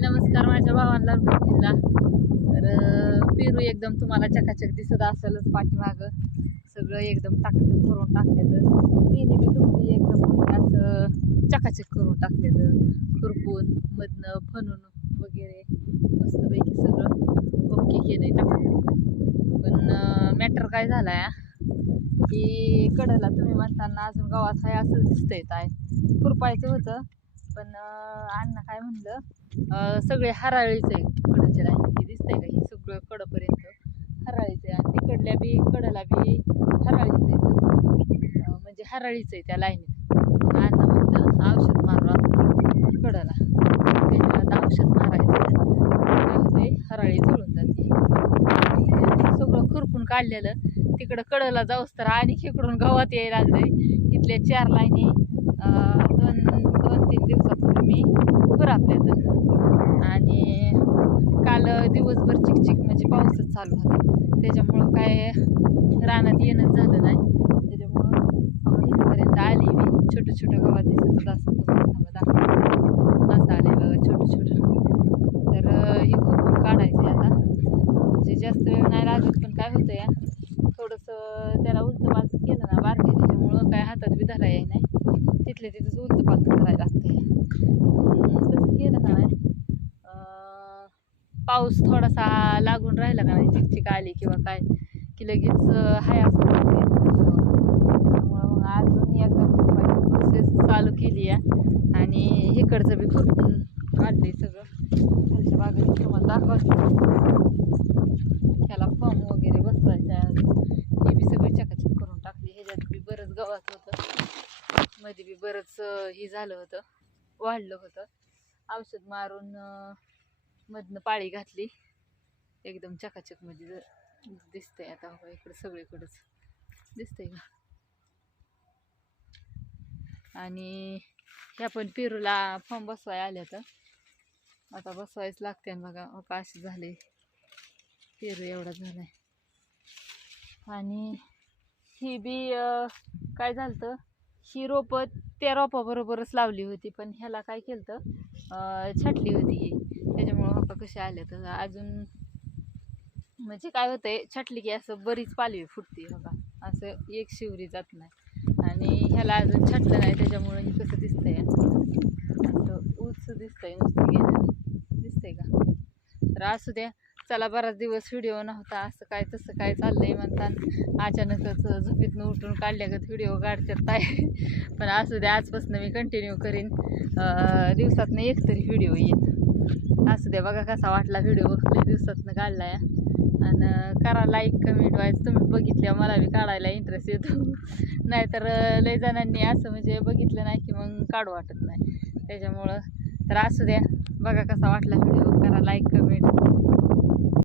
नमस्कार माझ्या भावांना बहिणीला. तर पेरू एकदम तुम्हाला चकाचक दिसत असेलच. पाठीमाग सगळं एकदम टाकटूक करून टाकलेलं. तिन्ही बी तुकडे एकदम असं चकाचक करून टाकलेलं. खुरपून मधनं फणून वगैरे मस्तपैकी सगळं ओके केलंय टाकटूक. पण मॅटर काय झालाय की कडला तुम्ही म्हणताना अजून गावात आहे असं दिसतंय. काय खुरपायचं होतं पण अण्णा काय म्हणलं सगळे हराळीच आहे. कडच्या लाईन दिसतंय का ही सगळं कडपर्यंत हराळीच आहे आणि तिकडल्या बी कडला बी हराळीच आहे सगळं. म्हणजे हराळीच आहे त्या लाईनीत. अण्णा म्हणलं औषध मारू आपण कडला. त्याच्यात औषध मारायचं काय होते हराळी जळून जाते. सगळं खुरपून काढलेलं तिकडं कडला जाऊस तर आणि इकडून गावात यायला लागलंय. इथल्या 4 लाईनी 2-3 दिवसापूर्वी मी खुरापल्यात आणि काल दिवसभर चिकचिक म्हणजे पाऊसच चालू होता. त्याच्यामुळं काय रानात येणंच झालं नाही. त्याच्यामुळं इथपर्यंत आली मी. छोटं छोटं गावात दिसत असं तुम्हाला असं आले बघा छोटं छोटं. तर हे खुरपून काढायचं आता. म्हणजे जास्त वेळ नाही लागत पण काय होतं या थोडंसं त्याला उलतं पालतं केलं ना बारके त्याच्यामुळं काय हातात बी धरा येई नाही. तिथल्या तिथंच उलतं पालतं करायला लागतं. तसं केलं का नाही पाऊस थोडासा लागून राहिला का नाही चिकचिक आली किंवा काय की लगेच हाय असं त्यामुळं मग अजून एकदा खुरपायची प्रोसेस चालू केली आहे. आणि इकडचं बी खुरपून काढले सगळं. खालच्या बागेत तुम्हाला दाखवायचं. त्याला फॉर्म वगैरे बसवायचं आहे. हे बी सगळी चकाचक करून टाकली. ह्याच्यात बी बरंच गवत होतं. मध्ये बी बरंच हे झालं होतं वाढलं होतं. औषध मारून मधनं पाळी घातली. एकदम चकाचक मध्ये दिसतंय आता. हो इकडं सगळीकडंच दिसतंय का. आणि ह्या पण पेरूला फॉर्म बसवाय आल्या तर आता बसवायच लागते बघा. का असे झाले पेरू एवढा झालाय. आणि ही बी काय झालं ही रोपं त्या रोपाबरोबरच लावली होती पण ह्याला काय केलं छाटली होती ही. त्याच्यामुळं हो कसे आले तर अजून म्हणजे काय होतंय छाटली की असं बरीच पालवी फुटते हो का. असं एक शिवरी जात नाही. आणि ह्याला अजून छाटलं नाही त्याच्यामुळं ही कसं दिसतंय असं ऊस दिसतंय नुसतं गेलं दिसतंय का. तर असू द्या चला बराच दिवस व्हिडिओ नव्हता. असं काय तसं काय चाललंय म्हणतात अचानकच झोपेतनं उठून काढल्यागत व्हिडिओ काढतात काय. पण असू द्या आजपासून मी कंटिन्यू करीन. दिवसातनं एक तरी व्हिडिओ येईल. असू द्या बघा कसा वाटला व्हिडिओ. लय दिवसातनं काढलाय आणि करा लाईक कमेंट वाईज. तुम्ही बघितल्यावर मला बी काढायला इंटरेस्ट येतो. नाहीतर लय जणांनी असं म्हणजे बघितलं नाही की मग काढू वाटत नाही. त्याच्यामुळं तर असू द्या बघा कसा वाटला व्हिडिओ. करा लाईक कमेंट.